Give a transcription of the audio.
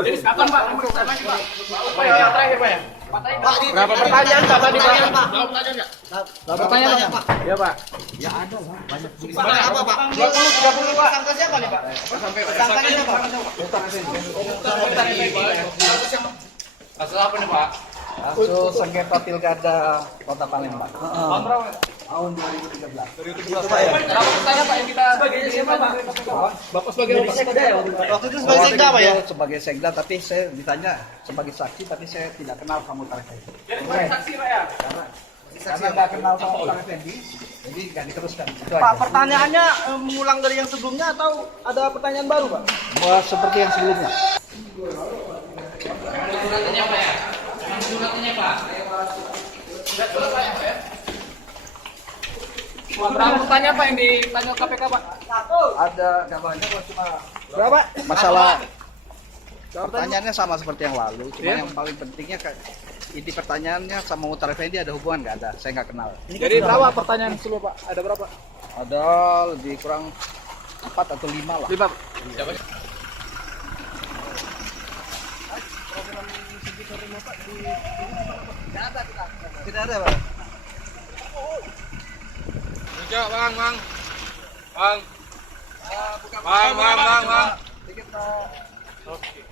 Jadi kapan Pak? Apa yang terakhir Pak ya? Berapa pertanyaan Pak tadi Pak? Berapa pertanyaan Pak? Iya Pak. Ya ada lah, banyak. Apa Pak? 20 Pak. Tersangka siapa nih Pak? Tersangkanya siapa? Kasus apa nih Pak? Kasus sengketa pilkada Kota Palembang. Tahun berapa? Tahun 2013. Berapa pertanyaan Pak yang kita sebagai siapa Pak? Bapak sebagai apa? Waktu itu sebagai sekda Pak ya? Sebagai sekda, tapi saya ditanya sebagai saksi, tapi saya tidak kenal kamu Mutar Effendi. Jadi sebagai saksi Pak ya? Karena nggak kenal kamu Mutar Effendi, jadi nggak diteruskan. Itu Pak, aja. pertanyaannya mengulang dari yang sebelumnya atau ada pertanyaan baru Pak? Wah, seperti yang sebelumnya. Suratnya Pak ya? Suratnya Pak. Surat Pak ya? Berapa pertanyaan Pak yang ditanya KPK Pak? Ada gambarnya cuma Berapa? masalah pertanyaannya sama seperti yang lalu, cuma yang paling pentingnya inti pertanyaannya sama Mutar Effendi ada hubungan nggak ada, saya nggak kenal. Jadi berapa pertanyaan seluruh Pak? Ada berapa? Ada lebih kurang 4 atau 5 lah. 5. Siapa? Tidak ada Pak. Bang. Bang. Bang. Bang. Sedikit Pak. Oke.